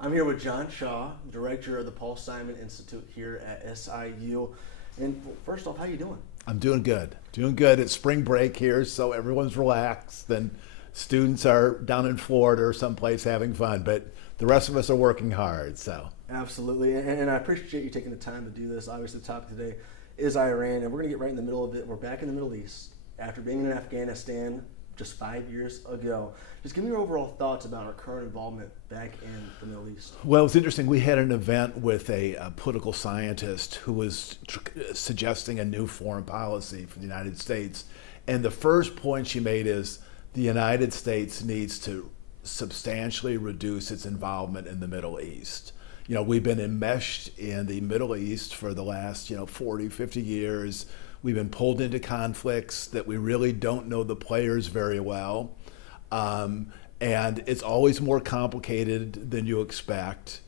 I'm here with John Shaw, director of the Paul Simon Institute here at SIU. And first off, how you doing? I'm doing good. Doing good. It's spring break here, so everyone's relaxed, and students are down in Florida or someplace having fun, but the rest of us are working hard. So Absolutely, and I appreciate you taking the time to do this. Obviously, the topic today is Iran, and we're going to get right in the middle of it. We're back in the Middle East after being in Afghanistan just 5 years ago. Just give me your overall thoughts about our current involvement back in the Middle East. well, it's interesting. We had an event with a political scientist who was suggesting a new foreign policy for the United States. And the first point she made is the United States needs to substantially reduce its involvement in the Middle East. We've been enmeshed in the Middle East for the last, 40, 50 years. We've been pulled into conflicts that we really don't know the players very well. And it's always more complicated than you expect.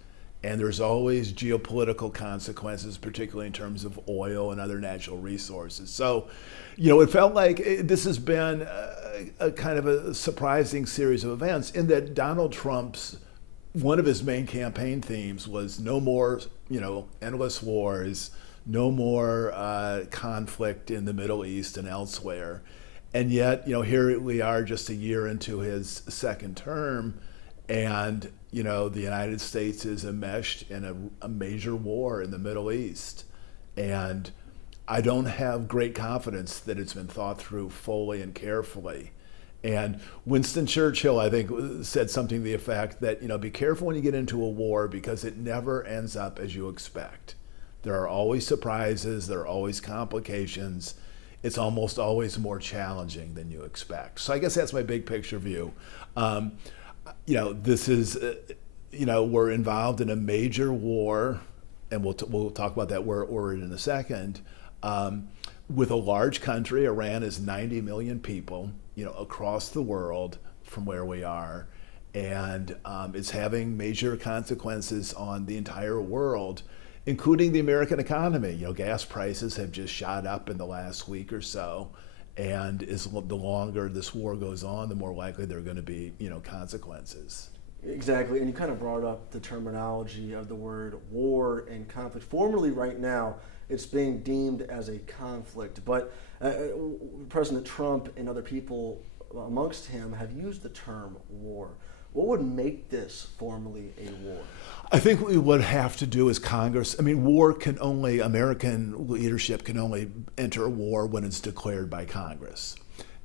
And there's always geopolitical consequences, particularly in terms of oil and other natural resources. So, it felt like this has been a kind of a surprising series of events in that Donald Trump's, one of his main campaign themes was no more, endless wars, no more conflict in the Middle East and elsewhere. And yet, here we are just a year into his second term, and, the United States is enmeshed in a major war in the Middle East. And I don't have great confidence that it's been thought through fully and carefully. And Winston Churchill, I think, said something to the effect that, be careful when you get into a war because it never ends up as you expect. There are always surprises, there are always complications. It's almost always more challenging than you expect. So I guess that's my big picture view. This is, we're involved in a major war, and we'll talk about that war in a second, with a large country. Iran is 90 million people, across the world from where we are, and it's having major consequences on the entire world, including the American economy. Gas prices have just shot up in the last week or so, and the longer this war goes on, the more likely there are going to be, consequences. Exactly, and you kind of brought up the terminology of the word war and conflict. Formerly, right now, it's being deemed as a conflict, but President Trump and other people amongst him have used the term war. What would make this formally a war? I think what we would have to do as Congress, American leadership can only enter a war when it's declared by Congress.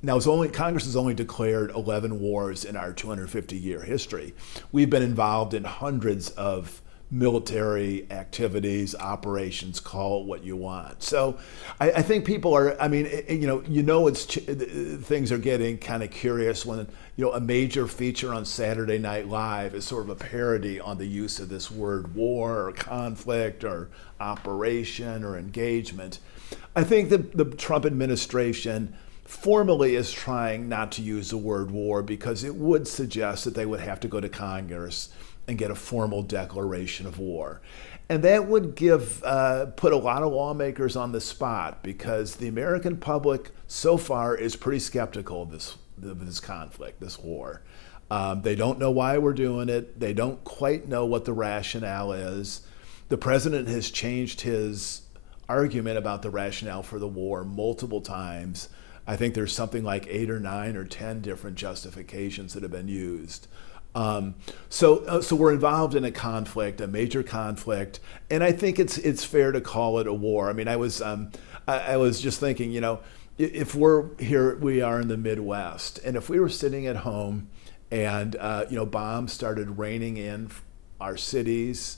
Now, Congress has only declared 11 wars in our 250-year history. We've been involved in hundreds of military activities, operations, call it what you want. So I think people are, things are getting kind of curious when, a major feature on Saturday Night Live is sort of a parody on the use of this word war or conflict or operation or engagement. I think the Trump administration formally is trying not to use the word war because it would suggest that they would have to go to Congress and get a formal declaration of war. And that would put a lot of lawmakers on the spot because the American public so far is pretty skeptical of this conflict, this war. They don't know why we're doing it. They don't quite know what the rationale is. The president has changed his argument about the rationale for the war multiple times. I think there's something like 8 or 9 or 10 different justifications that have been used. So we're involved in a conflict, a major conflict, and I think it's fair to call it a war. I was just thinking, if we are in the Midwest, and if we were sitting at home, and bombs started raining in our cities,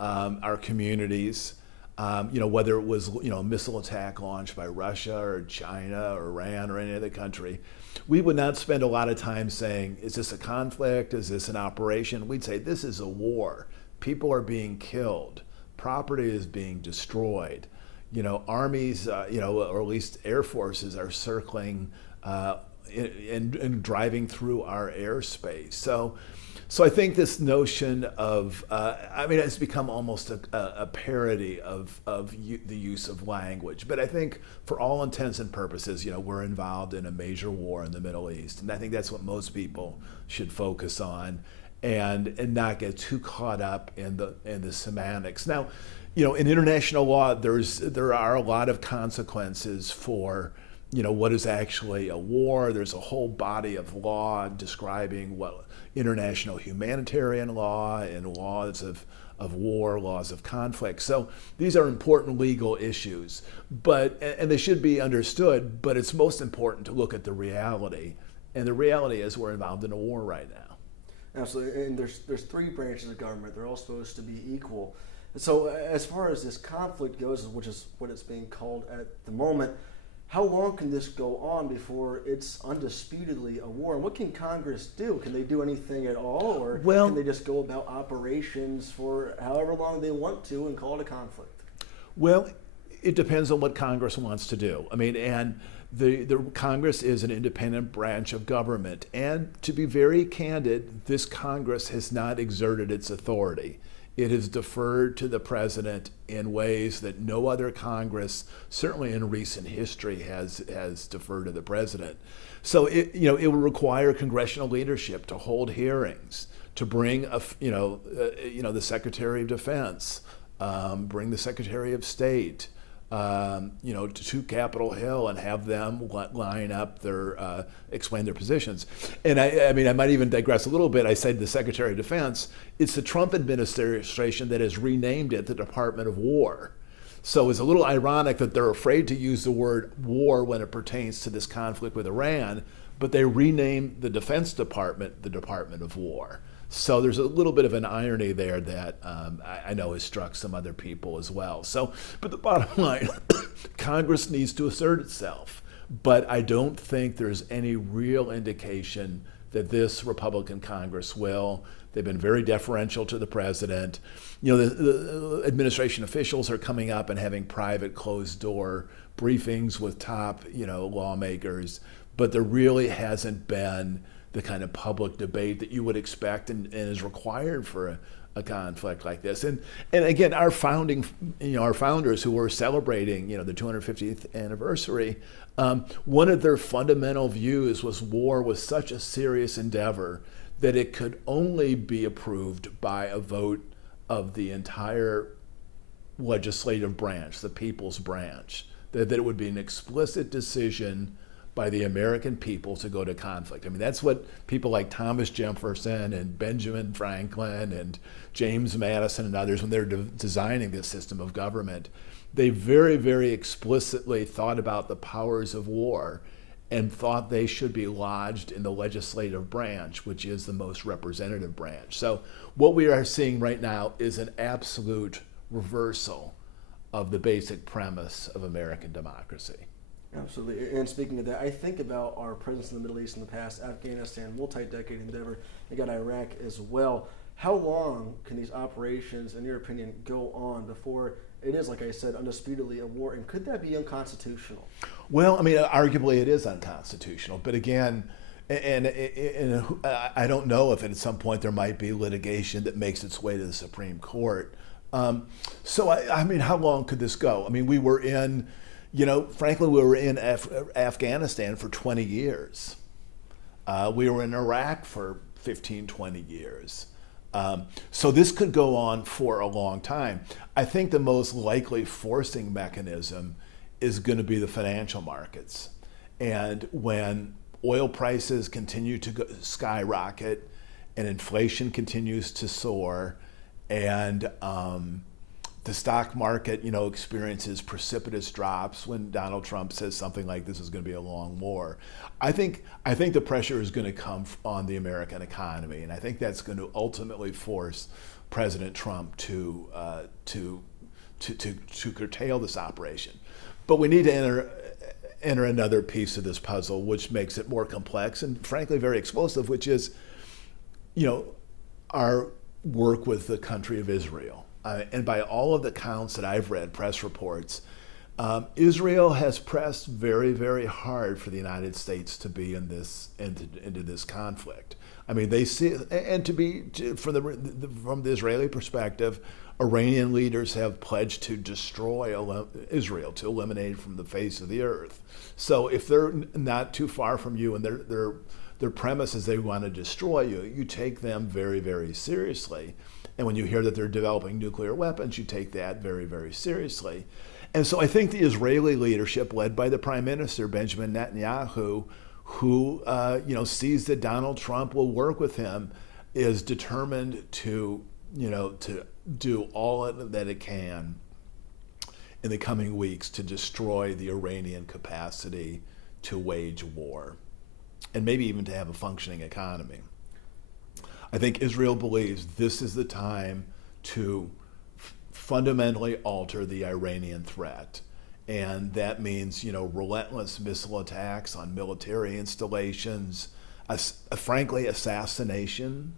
our communities, whether it was a missile attack launched by Russia or China or Iran or any other country, we would not spend a lot of time saying, is this a conflict? Is this an operation? We'd say, this is a war. People are being killed. Property is being destroyed. Armies, or at least air forces are circling and driving through our airspace. So I think this notion of, it's become almost a parody of the use of language. But I think for all intents and purposes, we're involved in a major war in the Middle East. And I think that's what most people should focus on. and not get too caught up in the semantics. Now, in international law, there are a lot of consequences for what is actually a war. There's a whole body of law describing what international humanitarian law and laws of war, laws of conflict. So these are important legal issues, and they should be understood, but it's most important to look at the reality. And the reality is we're involved in a war right now. Absolutely, and there's three branches of government. They're all supposed to be equal. So as far as this conflict goes, which is what it's being called at the moment, how long can this go on before it's undisputedly a war? And what can Congress do? Can they do anything at all? Or can they just go about operations for however long they want to and call it a conflict? Well, it depends on what Congress wants to do. I mean, and the Congress is an independent branch of government. And to be very candid, this Congress has not exerted its authority. It has deferred to the president in ways that no other Congress, certainly in recent history, has deferred to the president. So it will require congressional leadership to hold hearings, to bring the Secretary of Defense, bring the Secretary of State, to Capitol Hill and have them line up explain their positions. And I might even digress a little bit. I said the Secretary of Defense. It's the Trump administration that has renamed it the Department of War. So it's a little ironic that they're afraid to use the word war when it pertains to this conflict with Iran, but they renamed the Defense Department the Department of War. So there's a little bit of an irony there that I know has struck some other people as well. So, but the bottom line, Congress needs to assert itself. But I don't think there's any real indication that this Republican Congress will. They've been very deferential to the president. The administration officials are coming up and having private closed-door briefings with top, lawmakers. But there really hasn't been the kind of public debate that you would expect and is required for a conflict like this. And again, our founders who were celebrating, the 250th anniversary, one of their fundamental views was war was such a serious endeavor that it could only be approved by a vote of the entire legislative branch, the people's branch, that it would be an explicit decision by the American people to go to conflict. I mean, that's what people like Thomas Jefferson and Benjamin Franklin and James Madison and others, when they're designing this system of government, they very, very explicitly thought about the powers of war and thought they should be lodged in the legislative branch, which is the most representative branch. So what we are seeing right now is an absolute reversal of the basic premise of American democracy. Absolutely. And speaking of that, I think about our presence in the Middle East in the past, Afghanistan, multi-decade endeavor. You got Iraq as well. How long can these operations, in your opinion, go on before it is, like I said, undisputedly a war? And could that be unconstitutional? Well, I mean, arguably it is unconstitutional. But again, and I don't know if at some point there might be litigation that makes its way to the Supreme Court. So, I mean, how long could this go? I mean, we were in... frankly, we were in Afghanistan for 20 years. We were in Iraq for 15, 20 years. So this could go on for a long time. I think the most likely forcing mechanism is going to be the financial markets. And when oil prices continue to skyrocket and inflation continues to soar and the stock market, experiences precipitous drops when Donald Trump says something like this is going to be a long war. I think the pressure is going to come on the American economy, and I think that's going to ultimately force President Trump to curtail this operation. But we need to enter another piece of this puzzle, which makes it more complex and frankly very explosive, which is, our work with the country of Israel. And by all of the counts that I've read, press reports, Israel has pressed very, very hard for the United States to be into this conflict. I mean, they see, and from the Israeli perspective, Iranian leaders have pledged to destroy Israel, to eliminate it from the face of the earth. So if they're not too far from you and their premise is they want to destroy you, you take them very, very seriously. And when you hear that they're developing nuclear weapons, you take that very, very seriously. And so I think the Israeli leadership, led by the Prime Minister, Benjamin Netanyahu, who sees that Donald Trump will work with him, is determined to do all that it can in the coming weeks to destroy the Iranian capacity to wage war and maybe even to have a functioning economy. I think Israel believes this is the time to fundamentally alter the Iranian threat. And that means, relentless missile attacks on military installations, frankly, assassination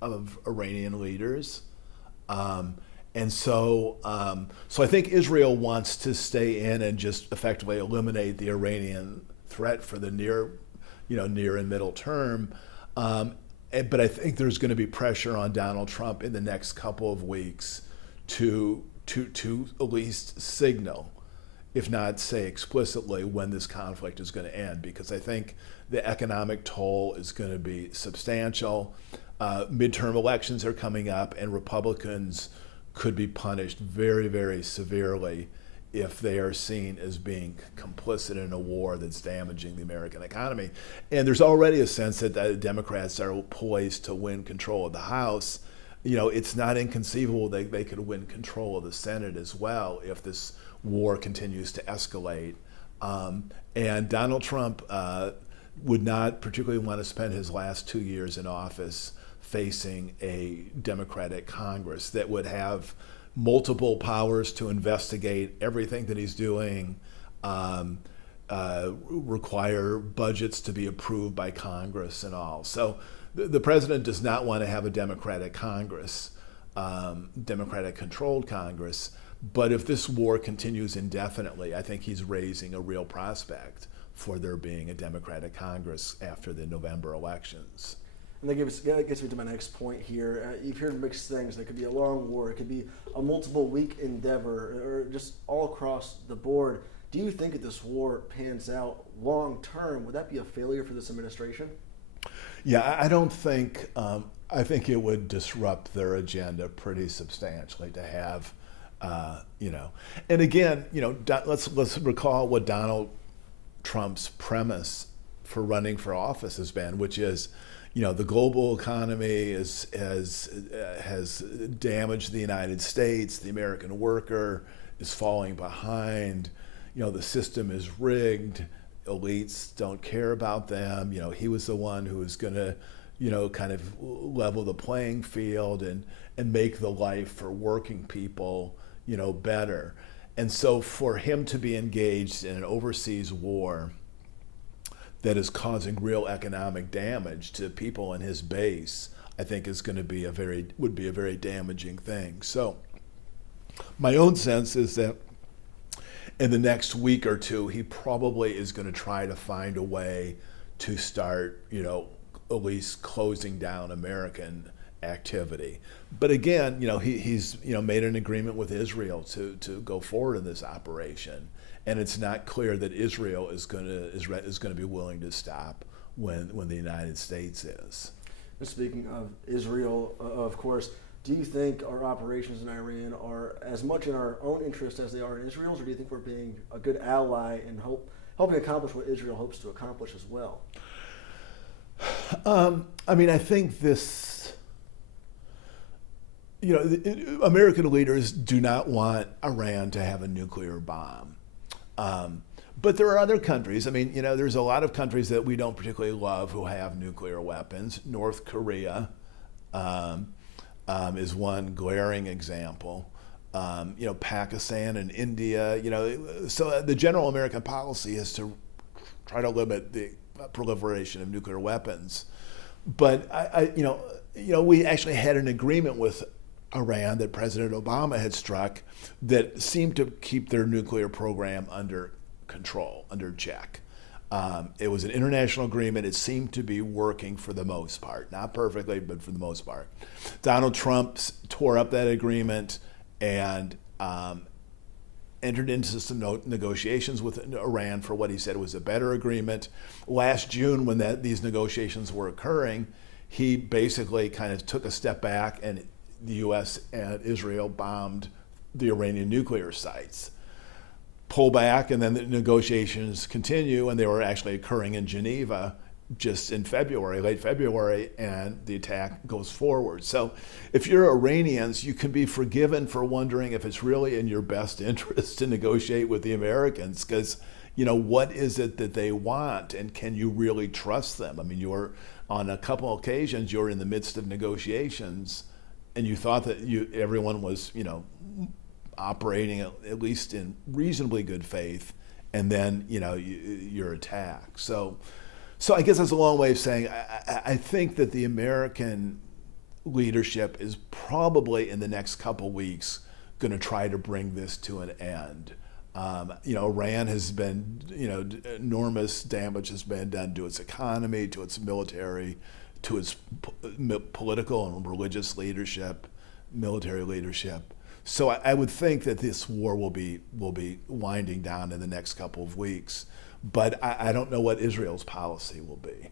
of Iranian leaders. So I think Israel wants to stay in and just effectively eliminate the Iranian threat for the near and middle term. But I think there's going to be pressure on Donald Trump in the next couple of weeks to at least signal, if not say explicitly, when this conflict is going to end, because I think the economic toll is going to be substantial. Midterm elections are coming up, and Republicans could be punished very, very severely if they are seen as being complicit in a war that's damaging the American economy. And there's already a sense that the Democrats are poised to win control of the House. It's not inconceivable that they could win control of the Senate as well if this war continues to escalate. And Donald Trump would not particularly want to spend his last 2 years in office facing a Democratic Congress that would have multiple powers to investigate everything that he's doing, require budgets to be approved by Congress and all. So the president does not want to have a Democratic Congress, Democratic-controlled Congress. But if this war continues indefinitely, I think he's raising a real prospect for there being a Democratic Congress after the November elections. And that gets me to my next point here. You've heard mixed things. There could be a long war. It could be a multiple-week endeavor, or just all across the board. Do you think if this war pans out long-term, would that be a failure for this administration? Yeah, I don't think. I think it would disrupt their agenda pretty substantially to have, And again, let's recall what Donald Trump's premise for running for office has been, which is, the global economy has damaged the United States. The American worker is falling behind. The system is rigged. Elites don't care about them. He was the one who was going to, kind of level the playing field and make the life for working people, better. And so for him to be engaged in an overseas war that is causing real economic damage to people in his base, I think is going to would be a very damaging thing. So my own sense is that in the next week or two, he probably is going to try to find a way to start, at least closing down American activity. But again, he's made an agreement with Israel to go forward in this operation. And it's not clear that Israel is going to be willing to stop when the United States is. And speaking of Israel, of course, do you think our operations in Iran are as much in our own interest as they are in Israel's, or do you think we're being a good ally and helping accomplish what Israel hopes to accomplish as well? I think this. American leaders do not want Iran to have a nuclear bomb. But there are other countries. There's a lot of countries that we don't particularly love who have nuclear weapons. North Korea is one glaring example. Pakistan and India. So the general American policy is to try to limit the proliferation of nuclear weapons. But we actually had an agreement with Iran that President Obama had struck that seemed to keep their nuclear program under control, under check. It was an international agreement. It seemed to be working for the most part. Not perfectly, but for the most part. Donald Trump tore up that agreement, and entered into some negotiations with Iran for what he said was a better agreement. Last June, when these negotiations were occurring, he basically kind of took a step back, and the U.S. and Israel bombed the Iranian nuclear sites. Pull back, and then the negotiations continue, and they were actually occurring in Geneva just in February, late February, and the attack goes forward. So if you're Iranians, you can be forgiven for wondering if it's really in your best interest to negotiate with the Americans, because, you know, what is it that they want, and can you really trust them? I mean, you're on a couple occasions, you're in the midst of negotiations, and you thought that everyone was, you know, operating at least in reasonably good faith, and then, you know, you're attacked. So I guess that's a long way of saying I think that the American leadership is probably in the next couple weeks going to try to bring this to an end. You know, Iran has been, you know, enormous damage has been done to its economy, to its military, to its political and religious leadership, military leadership. So I would think that this war will be winding down in the next couple of weeks. But I don't know what Israel's policy will be.